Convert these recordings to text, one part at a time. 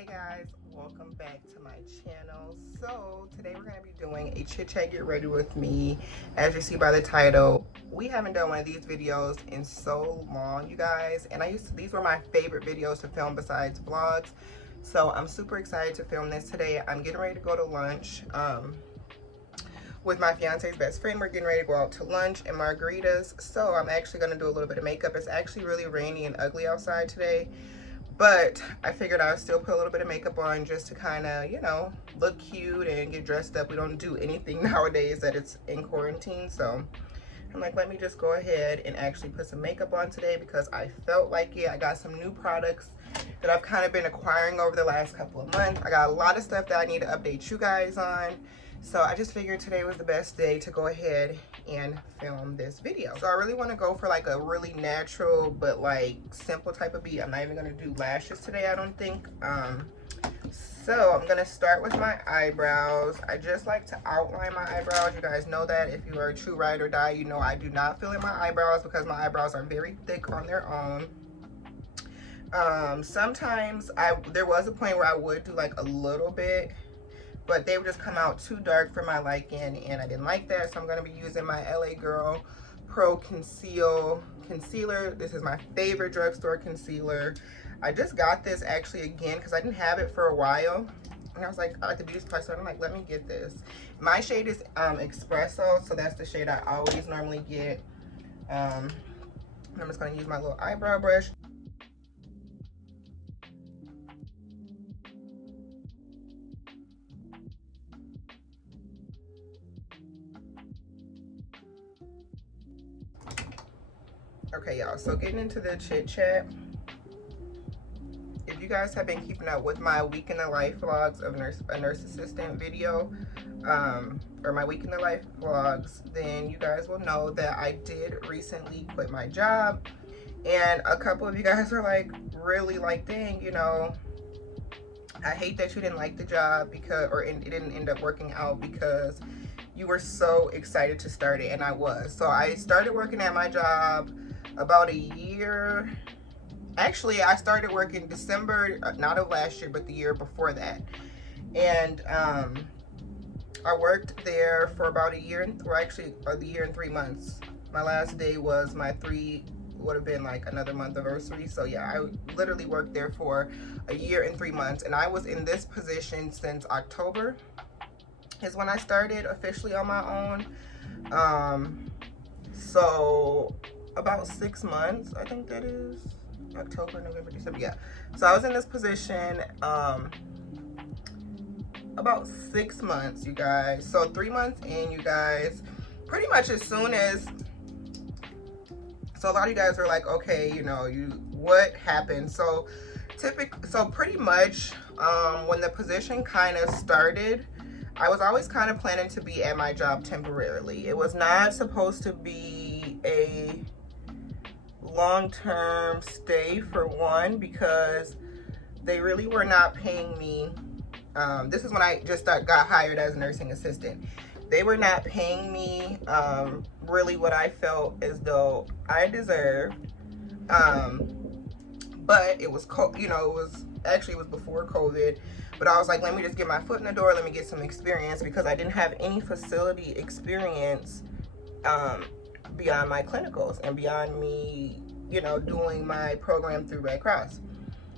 Hey guys, welcome back to my channel. So today we're going to be doing a chit chat get ready with me. As you see by the title, we haven't done one of these videos in so long, you guys, and these were my favorite videos to film besides vlogs. So I'm super excited to film this today. I'm getting ready to go to lunch with my fiance's best friend. We're getting ready to go out to lunch and margaritas. So I'm actually going to do a little bit of makeup. It's actually really rainy and ugly outside today, but I figured I would still put a little bit of makeup on just to kind of, you know, look cute and get dressed up. We don't do anything nowadays that it's in quarantine. So I'm like, let me just go ahead and actually put some makeup on today because I felt like it. I got some new products that I've kind of been acquiring over the last couple of months. I got a lot of stuff that I need to update you guys on. So I just figured today was the best day to go ahead and film this video. So I really want to go for like a really natural but like simple type of beat. I'm not even going to do lashes today, I don't think. So I'm going to start with my eyebrows. I just like to outline my eyebrows. You guys know that. If you are a true ride or die, you know I do not fill in my eyebrows because my eyebrows are very thick on their own. Sometimes there was a point where I would do like a little bit, but they would just come out too dark for my liking, and I didn't like that. So I'm going to be using my LA Girl Pro Concealer. This is my favorite drugstore concealer. I just got this actually again because I didn't have it for a while. And I was like, at the beauty supply store, I'm like, let me get this. My shade is Espresso, so that's the shade I always normally get. I'm just going to use my little eyebrow brush. Okay, y'all, so getting into the chit chat. If you guys have been keeping up with my week in the life vlogs of a nurse assistant video, or my week in the life vlogs, then you guys will know that I did recently quit my job. And a couple of you guys are like, really, like, dang, you know, I hate that you didn't like the job or it didn't end up working out because you were so excited to start it, and I was. So I started working at my job about a year. Actually, I started working December, not of last year, but the year before that. And I worked there for about a year, or actually the year and 3 months. My last day was would have been like another month anniversary. So yeah, I literally worked there for a year and 3 months, and I was in this position since October is when I started officially on my own. So about 6 months, I think that is October, November, December. Yeah, so I was in this position about 6 months, you guys. So 3 months in, you guys, pretty much as soon as, so a lot of you guys were like, okay, you know, what happened? So pretty much when the position kind of started, I was always kind of planning to be at my job temporarily. It was not supposed to be a long-term stay, for one, because they really were not paying me. This is when I just got hired as a nursing assistant. They were not paying me really what I felt as though I deserved. But it was, you know, it was before COVID. But I was like, let me just get my foot in the door. Let me get some experience, because I didn't have any facility experience beyond my clinicals and beyond me, you know, doing my program through Red Cross.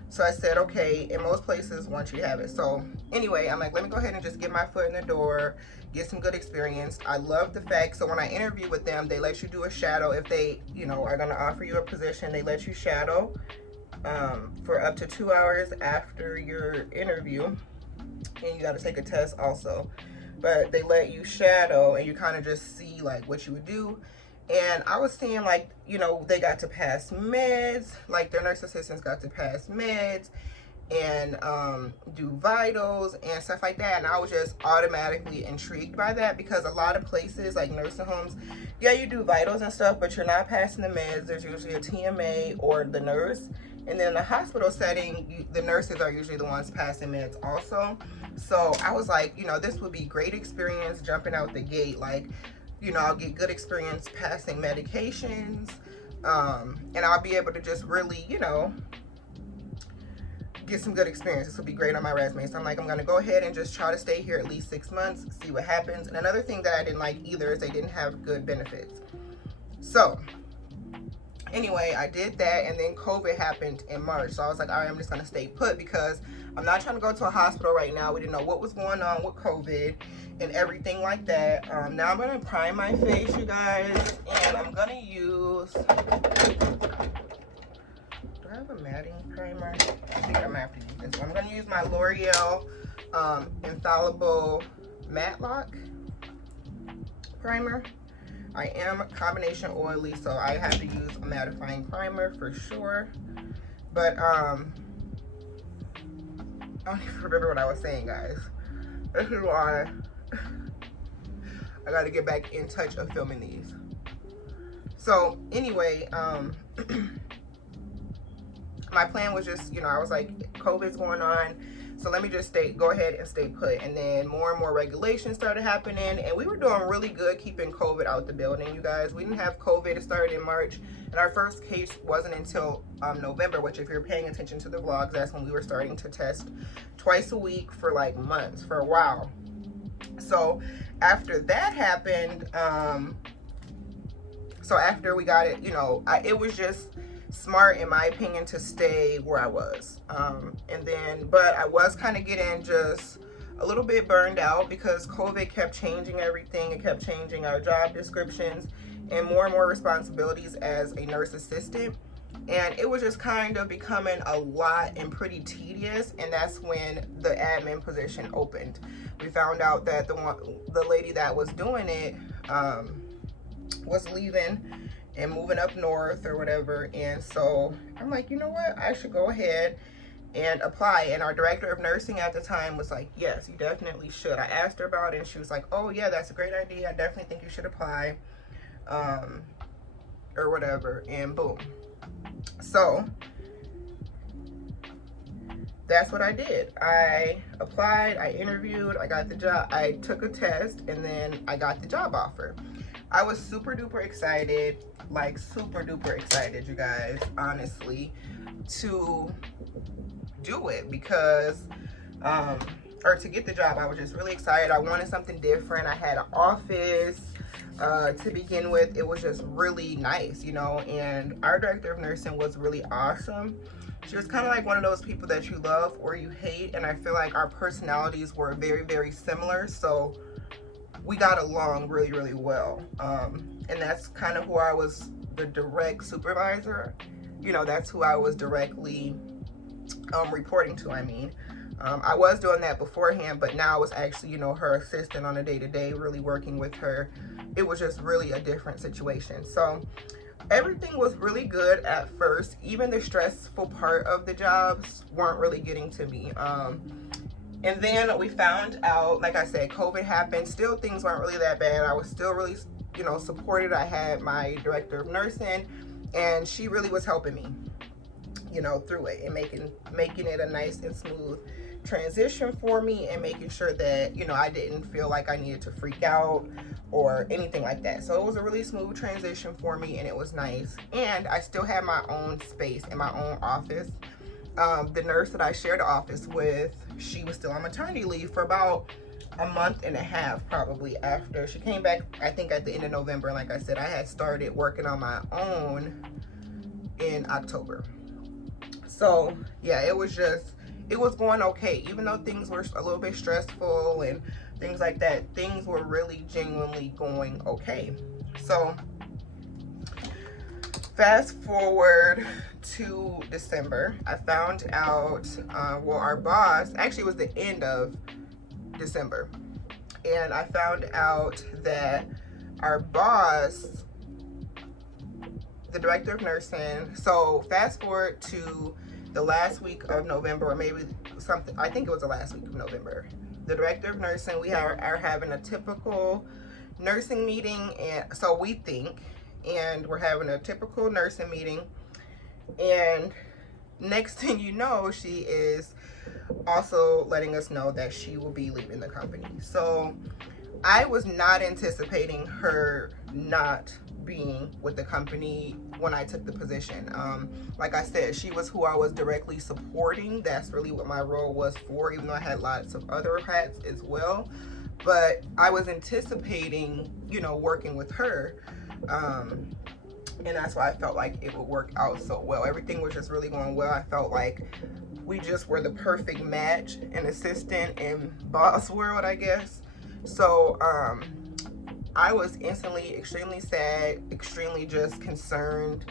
So I said, okay, in most places, once you have it. So anyway, I'm like, let me go ahead and just get my foot in the door, get some good experience. I love the fact, so when I interview with them, they let you do a shadow. If they, you know, are gonna offer you a position, they let you shadow for up to 2 hours after your interview, and you got to take a test also. But they let you shadow, and you kind of just see like what you would do. And I was seeing, like, you know, they got to pass meds, like their nurse assistants got to pass meds and do vitals and stuff like that. And I was just automatically intrigued by that, because a lot of places like nursing homes, yeah, you do vitals and stuff, but you're not passing the meds. There's usually a TMA or the nurse. And then in the hospital setting, the nurses are usually the ones passing meds also. So I was like, you know, this would be great experience jumping out the gate. Like, you know, I'll get good experience passing medications, and I'll be able to just really, you know, get some good experience. This will be great on my resume. So I'm like, I'm gonna go ahead and just try to stay here at least 6 months, see what happens. And another thing that I didn't like either is they didn't have good benefits. So anyway, I did that, and then COVID happened in March. So I was like, all right, I'm just gonna stay put because I'm not trying to go to a hospital right now. We didn't know what was going on with COVID and everything like that. Now I'm gonna prime my face, you guys, and I'm gonna use, do I have a matting primer? I think I'm gonna have to use this one. I'm gonna use my L'Oreal Infallible Matte Lock primer. I am combination oily, so I have to use a mattifying primer for sure. But I don't even remember what I was saying, guys. This is why I gotta get back in touch of filming these. So anyway, my plan was just, you know, I was like, COVID's going on, so let me just go ahead and stay put. And then more and more regulations started happening, and we were doing really good keeping COVID out the building, you guys. We didn't have COVID. It started in March, and our first case wasn't until November, which if you're paying attention to the vlogs, that's when we were starting to test twice a week for like months, for a while. So after that happened, so after we got it, you know, it was just smart, in my opinion, to stay where I was. And then, but I was kind of getting just a little bit burned out because COVID kept changing everything. It kept changing our job descriptions and more responsibilities as a nurse assistant. And it was just kind of becoming a lot and pretty tedious. And that's when the admin position opened. We found out that the lady that was doing it was leaving and moving up north or whatever. And so I'm like, you know what, I should go ahead and apply. And our director of nursing at the time was like, yes, you definitely should. I asked her about it, and she was like, oh yeah, that's a great idea, I definitely think you should apply, or whatever. And boom, so that's what I did. I applied, I interviewed, I got the job, I took a test, and then I got the job offer. I was super duper excited, like super duper excited, you guys, honestly, to do it because, or to get the job. I was just really excited. I wanted something different. I had an office to begin with. It was just really nice, you know, and our director of nursing was really awesome. She was kind of like one of those people that you love or you hate, and I feel like our personalities were very similar, so we got along really well. And that's kind of who I was, the direct supervisor, you know, that's who I was directly reporting to. I mean, I was doing that beforehand, but now I was actually, you know, her assistant on a day-to-day, really working with her. It was just really a different situation. So everything was really good at first. Even the stressful part of the jobs weren't really getting to me. And then we found out, like I said, COVID happened. Still, things weren't really that bad. I was still really, you know, supported. I had my director of nursing, and she really was helping me, you know, through it and making it a nice and smooth transition for me, and making sure that, you know, I didn't feel like I needed to freak out or anything like that. So it was a really smooth transition for me, and it was nice. And I still had my own space in my own office. The nurse that I shared the office with, she was still on maternity leave for about a month and a half, probably, after she came back, I think at the end of November. And like I said, I had started working on my own in October. So yeah, it was going okay. Even though things were a little bit stressful and things like that, things were really genuinely going okay. So fast forward to December, I found out, well, our boss, actually it was the end of December, and I found out that our boss, the director of nursing, so fast forward to the last week of November, or maybe something, I think it was the last week of November, the director of nursing, we are having a typical nursing meeting, and so we think, and we're having a typical nursing meeting, and next thing you know, she is also letting us know that she will be leaving the company. So I was not anticipating her not being with the company when I took the position. Like I said, she was who I was directly supporting. That's really what my role was for, even though I had lots of other hats as well. But I was anticipating, you know, working with her. And that's why I felt like it would work out so well. Everything was just really going well. I felt like we just were the perfect match, an assistant and boss world, I guess. So I was instantly extremely sad, extremely just concerned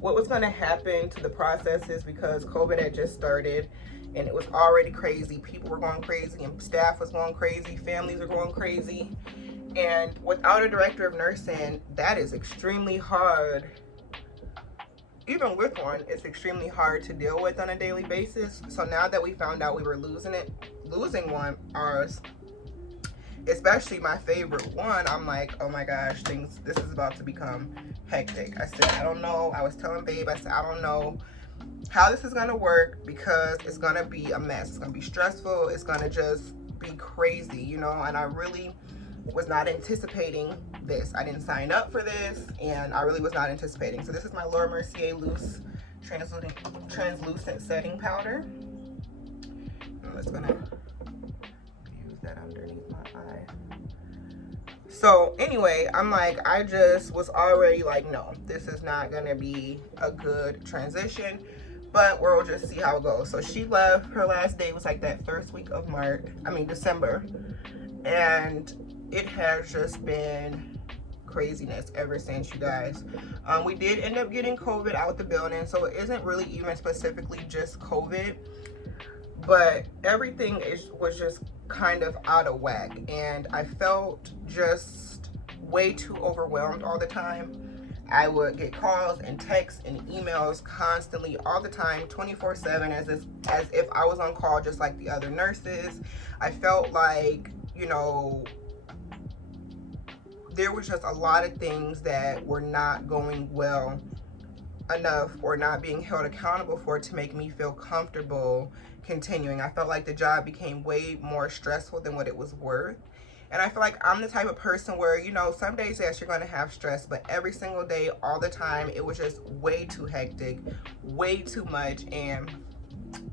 what was going to happen to the processes, because COVID had just started and it was already crazy. People were going crazy and staff was going crazy, families were going crazy. And without a director of nursing, that is extremely hard. Even with one, it's extremely hard to deal with on a daily basis. So now that we found out we were losing one, ours, especially my favorite one, I'm like, oh my gosh, this is about to become hectic. I said, I don't know. I was telling Babe, I said, I don't know how this is gonna work, because it's gonna be a mess. It's gonna be stressful. It's gonna just be crazy, you know, and I really was not anticipating this. I didn't sign up for this, and I really was not anticipating. So this is my Laura Mercier loose translucent setting powder. I'm just gonna use that underneath my eye. So anyway, I'm like, I just was already like, no, this is not gonna be a good transition, but we'll just see how it goes. So she left, her last day was like that first week of December, and it has just been craziness ever since, you guys. We did end up getting COVID out the building, so it isn't really even specifically just COVID, but everything was just kind of out of whack, and I felt just way too overwhelmed all the time. I would get calls and texts and emails constantly all the time, 24/7, as if I was on call just like the other nurses. I felt like, you know, there was just a lot of things that were not going well enough or not being held accountable for to make me feel comfortable continuing. I felt like the job became way more stressful than what it was worth. And I feel like I'm the type of person where, you know, some days, yes, you're going to have stress, but every single day, all the time, it was just way too hectic, way too much, and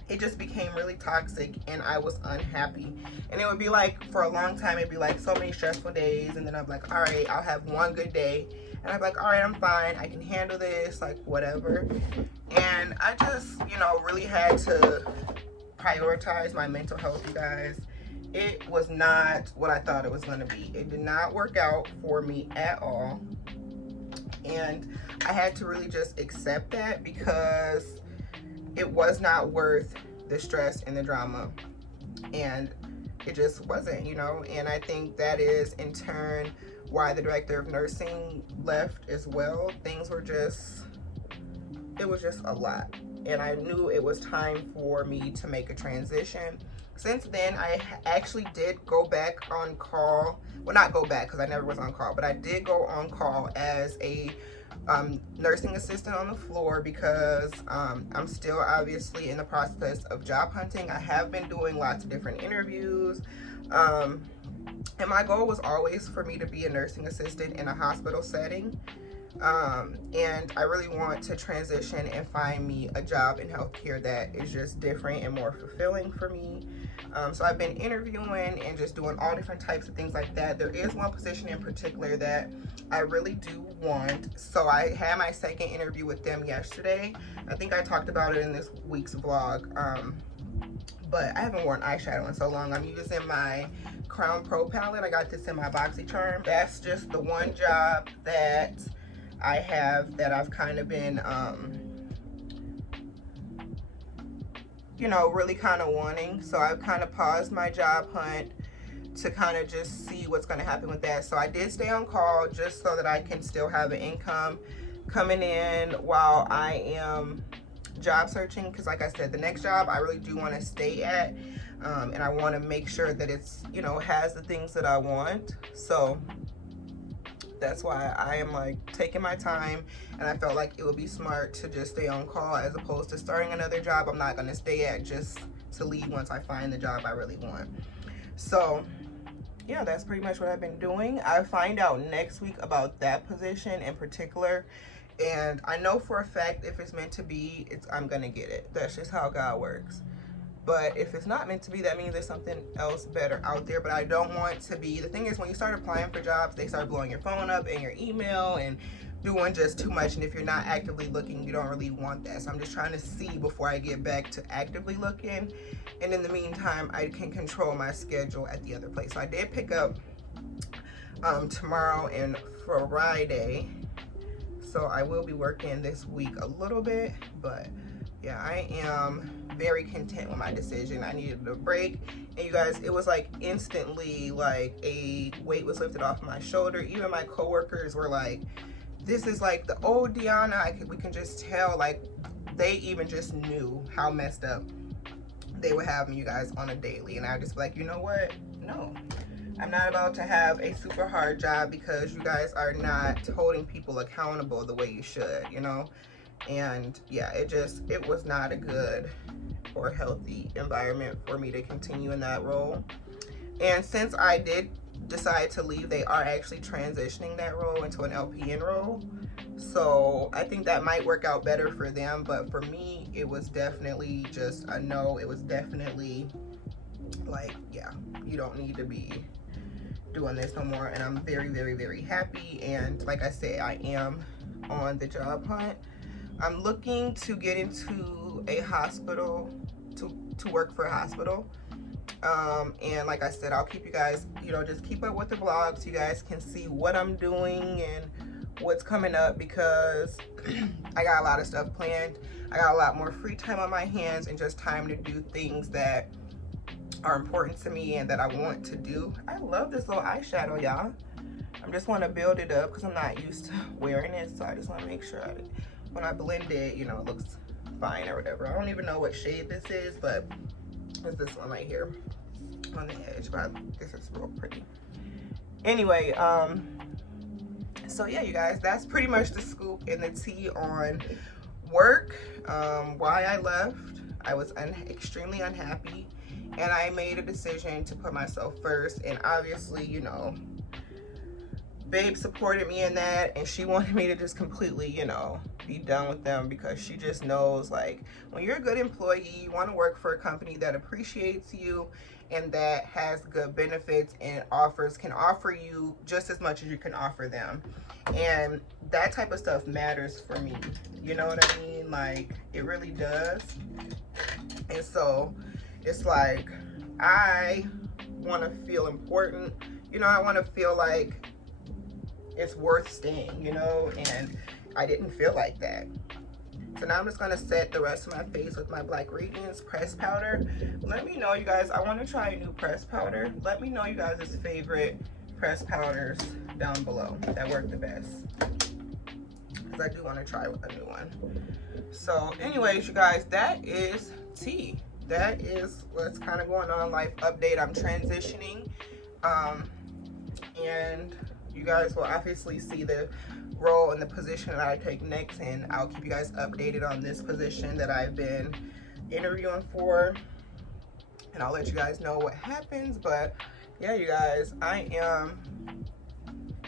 it just became really toxic, and I was unhappy. And it would be like, for a long time, it'd be like so many stressful days, and then I'd be like, all right, I'll have one good day, and I'd be like, all right, I'm fine, I can handle this, like, whatever. And I just, you know, really had to prioritize my mental health, you guys. It was not what I thought it was going to be. It did not work out for me at all, and I had to really just accept that, because it was not worth the stress and the drama, and it just wasn't, you know. And I think that is in turn why the director of nursing left as well. Things were just, it was just a lot, and I knew it was time for me to make a transition. Since then, I actually did go back on call. Well, not go back, because I never was on call, but I did go on call as a nursing assistant on the floor, because I'm still obviously in the process of job hunting. I have been doing lots of different interviews, and my goal was always for me to be a nursing assistant in a hospital setting, and I really want to transition and find me a job in healthcare that is just different and more fulfilling for me. So I've been interviewing and just doing all different types of things like that. There is one position in particular that I really do want. So I had my second interview with them yesterday. I think I talked about it in this week's vlog. But I haven't worn eyeshadow in so long. I'm using my Crown Pro palette. I got this in my BoxyCharm. That's just the one job that I have that I've kind of been, you know, really kind of wanting. So I've kind of paused my job hunt to kind of just see what's going to happen with that. So I did stay on call just so that I can still have an income coming in while I am job searching, because like I said, the next job I really do want to stay at, and I want to make sure that it's, you know, has the things that I want. So that's why I am like taking my time, and I felt like it would be smart to just stay on call as opposed to starting another job I'm not going to stay at just to leave once I find the job I really want. So yeah, that's pretty much what I've been doing. I'll find out next week about that position in particular, And I know for a fact if it's meant to be, I'm gonna get it. That's just how God works. But if it's not meant to be, that means there's something else better out there. But I don't want to be, the thing is, when you start applying for jobs, they start blowing your phone up and your email and doing just too much. And if you're not actively looking, you don't really want that. So I'm just trying to see before I get back to actively looking. And in the meantime, I can control my schedule at the other place. So I did pick up tomorrow and Friday. So I will be working this week a little bit, but yeah, I am very content with my decision. I needed a break, and you guys, it was like instantly like a weight was lifted off my shoulder. Even my coworkers were like, this is like the old Deonna. We can just tell, like they even just knew how messed up they were having you guys on a daily. And I just be like, you know what, no, I'm not about to have a super hard job because you guys are not holding people accountable the way you should, you know. And yeah, it was not a good or healthy environment for me to continue in that role. And since I did decide to leave, they are actually transitioning that role into an LPN role. So I think that might work out better for them, but for me, it was definitely just a no. It was definitely like, yeah, you don't need to be doing this no more. And I'm very, very, very happy. And like I said, I am on the job hunt. I'm looking to get into a hospital, to work for a hospital. And like I said, I'll keep you guys, you know, just keep up with the vlogs so you guys can see what I'm doing and what's coming up, because I got a lot of stuff planned. I got a lot more free time on my hands and just time to do things that are important to me and that I want to do. I love this little eyeshadow, y'all. I just want to build it up because I'm not used to wearing it, so I just want to make sure when I blend it, you know, it looks fine or whatever. I don't even know what shade this is, but it's this one right here on the edge, but this is real pretty. Anyway, so yeah, you guys, that's pretty much the scoop and the tea on work. Why I left, I was extremely unhappy, and I made a decision to put myself first. And obviously, you know, Babe supported me in that, and she wanted me to just completely, you know, be done with them, because she just knows, like, when you're a good employee, you want to work for a company that appreciates you and that has good benefits and can offer you just as much as you can offer them. And that type of stuff matters for me, you know what I mean? Like, it really does. And so it's like, I want to feel important, you know, I want to feel like it's worth staying, you know, and I didn't feel like that. So now I'm just gonna set the rest of my face with my Black Radiance press powder. Let me know, you guys, I want to try a new press powder. Let me know you guys' favorite press powders down below that work the best, because I do want to try a new one. So anyways, you guys, that is tea. That is what's kind of going on, life update. I'm transitioning, and you guys will obviously see the role and the position that I take next, and I'll keep you guys updated on this position that I've been interviewing for, and I'll let you guys know what happens. But yeah, you guys, I am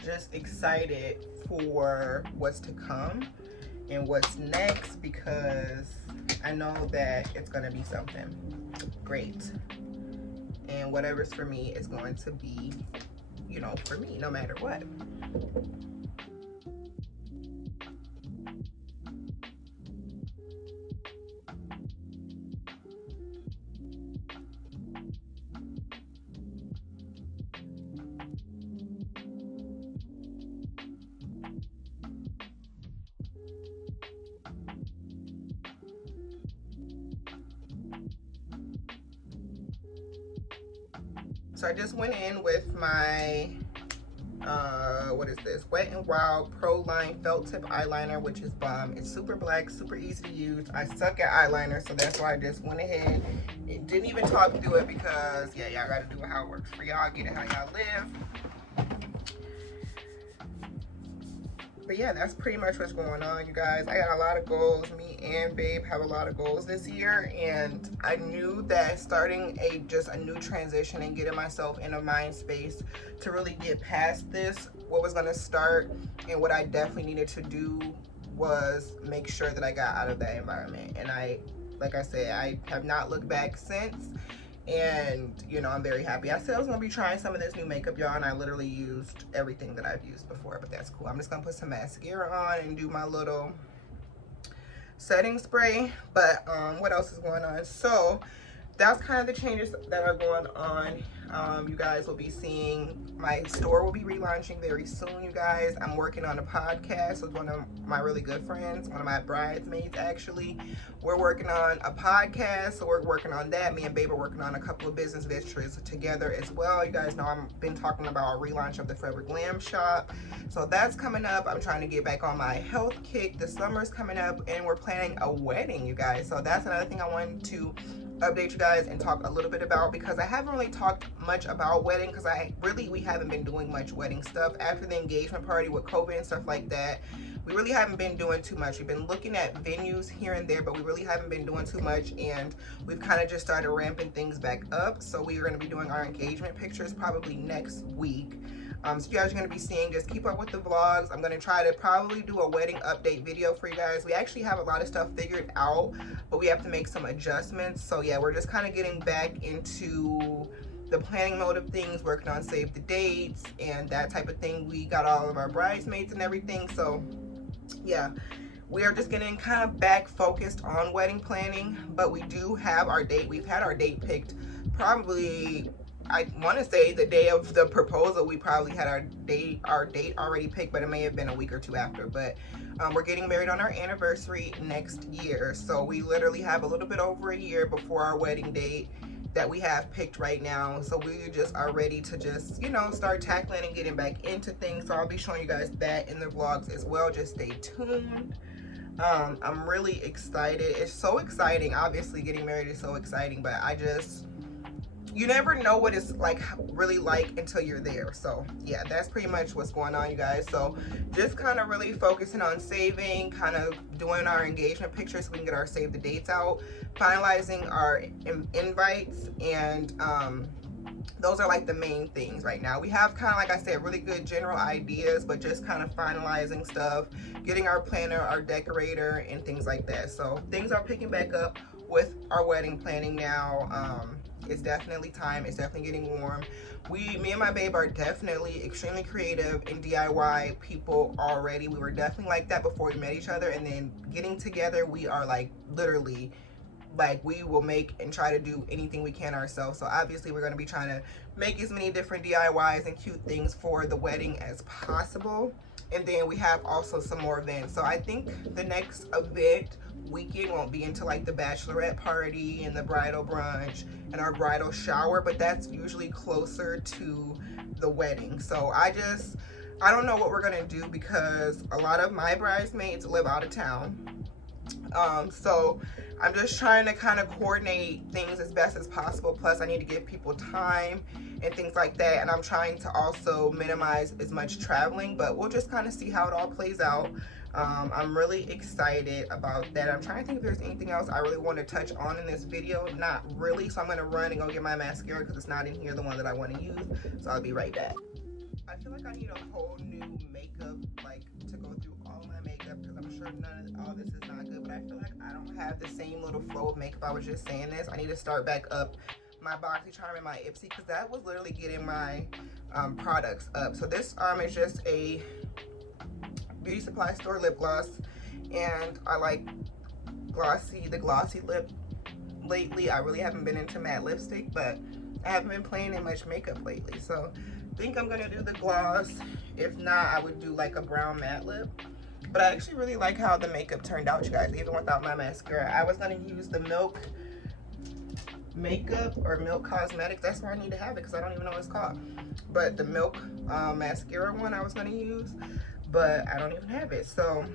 just excited for what's to come and what's next, because I know that it's gonna be something great, and whatever's for me is going to be, you know, for me, no matter what. So I just went in with my what is this, Wet n Wild Pro Line Felt Tip Eyeliner, which is bomb. It's super black, super easy to use. I suck at eyeliner, so that's why I just went ahead and didn't even talk through it, because yeah, y'all gotta do it how it works for y'all, get it how y'all live. But yeah, that's pretty much what's going on, you guys. I got a lot of goals. Me and Babe have a lot of goals this year, and I knew that starting just a new transition and getting myself in a mind space to really get past this, what was going to start and what I definitely needed to do was make sure that I got out of that environment. And like I said, I have not looked back since. And you know, I'm very happy. I said I was gonna be trying some of this new makeup, y'all, and I literally used everything that I've used before, but that's cool. I'm just gonna put some mascara on and do my little setting spray. But what else is going on? So that's kind of the changes that are going on. You guys will be seeing my store will be relaunching very soon, you guys. I'm working on a podcast with one of my really good friends, one of my bridesmaids actually. We're working on a podcast, so we're working on that. Me and Babe are working on a couple of business ventures together as well. You guys know I've been talking about a relaunch of the Forever Glam Shop, so that's coming up. I'm trying to get back on my health kick. The summer's coming up, and we're planning a wedding, you guys. So that's another thing I wanted to update you guys and talk a little bit about, because I haven't really talked much about wedding, because we haven't been doing much wedding stuff after the engagement party with COVID and stuff like that. We really haven't been doing too much. We've been looking at venues here and there, but we really haven't been doing too much, and we've kind of just started ramping things back up. So we are going to be doing our engagement pictures probably next week. So you guys are going to be seeing, just keep up with the vlogs. I'm going to try to probably do a wedding update video for you guys. We actually have a lot of stuff figured out, but we have to make some adjustments. So yeah, we're just kind of getting back into the planning mode of things, working on save the dates and that type of thing. We got all of our bridesmaids and everything. So yeah, we are just getting kind of back focused on wedding planning, but we do have our date. We've had our date picked probably, I want to say the day of the proposal. We probably had our date already picked, but it may have been a week or two after. But we're getting married on our anniversary next year, so we literally have a little bit over a year before our wedding date that we have picked right now. So we just are ready to just, you know, start tackling and getting back into things. So I'll be showing you guys that in the vlogs as well. Just stay tuned. I'm really excited. It's so exciting. Obviously getting married is so exciting, but you never know what it's like, really like, until you're there. So yeah, that's pretty much what's going on, you guys. So just kind of really focusing on saving, kind of doing our engagement pictures so we can get our save the dates out, finalizing our invites, and those are like the main things right now. We have kind of, like I said, really good general ideas, but just kind of finalizing stuff, getting our planner, our decorator, and things like that. So things are picking back up with our wedding planning now. It's definitely time. It's definitely getting warm. Me and my babe are definitely extremely creative and DIY people already. We were definitely like that before we met each other, and then getting together, we are like literally, like, we will make and try to do anything we can ourselves. So obviously we're going to be trying to make as many different DIYs and cute things for the wedding as possible. And then we have also some more events. So I think the next event weekend won't be until like the bachelorette party and the bridal brunch and our bridal shower, but that's usually closer to the wedding. So I don't know what we're gonna do, because a lot of my bridesmaids live out of town. So I'm just trying to kind of coordinate things as best as possible. Plus I need to give people time and things like that, and I'm trying to also minimize as much traveling, but we'll just kind of see how it all plays out. I'm really excited about that. I'm trying to think if there's anything else I really want to touch on in this video. Not really, so I'm going to run and go get my mascara because it's not in here, the one that I want to use. So I'll be right back. I feel like I need a whole new makeup, like, to go through all my makeup, because I'm sure all this is not good, but I feel like I don't have the same little flow of makeup. I was just saying this. I need to start back up my BoxyCharm and my Ipsy, because that was literally getting my products up. So this is just a beauty supply store lip gloss, and I like the glossy lip lately. I really haven't been into matte lipstick, but I haven't been playing in much makeup lately, so I think I'm gonna do the gloss. If not, I would do like a brown matte lip. But I actually really like how the makeup turned out, you guys, even without my mascara. I was gonna use the Milk Makeup or Milk Cosmetics. That's where I need to have it, because I don't even know what it's called. But the Milk mascara one I was gonna use, but I don't even have it. So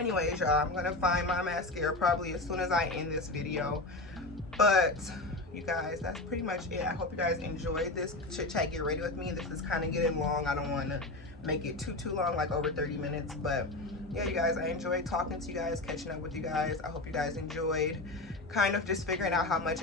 anyways, y'all, I'm gonna find my mascara probably as soon as I end this video. But you guys, that's pretty much it. I hope you guys enjoyed this chit chat get ready with me. This is kind of getting long. I don't want to make it too long, like over 30 minutes, but yeah, you guys, I enjoyed talking to you guys, catching up with you guys. I hope you guys enjoyed kind of just figuring out how much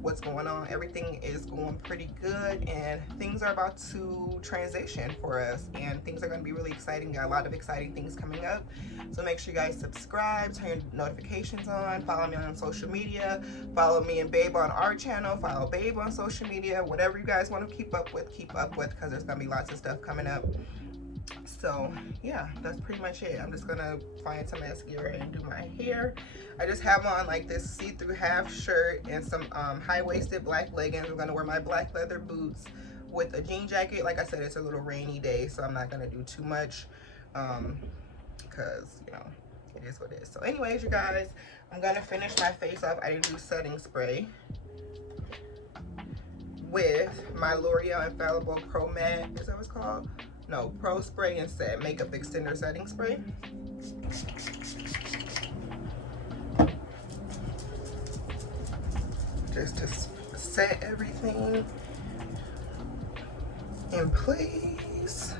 what's going on. Everything is going pretty good, and things are about to transition for us, and things are going to be really exciting. Got a lot of exciting things coming up, so make sure you guys subscribe, turn your notifications on, follow me on social media, follow me and Babe on our channel, follow Babe on social media, whatever you guys want to keep up with, because there's going to be lots of stuff coming up. So yeah, that's pretty much it. I'm just gonna find some mascara and do my hair. I just have on like this see-through half shirt and some high-waisted black leggings. I'm gonna wear my black leather boots with a jean jacket. Like I said, it's a little rainy day, so I'm not gonna do too much because you know, it is what it is. So anyways, you guys, I'm gonna finish my face off. I didn't do setting spray with my L'Oreal Infallible Pro Matte. Is that what it's called? No, Pro Spray and Set Makeup Extender Setting Spray. Just to set everything in place.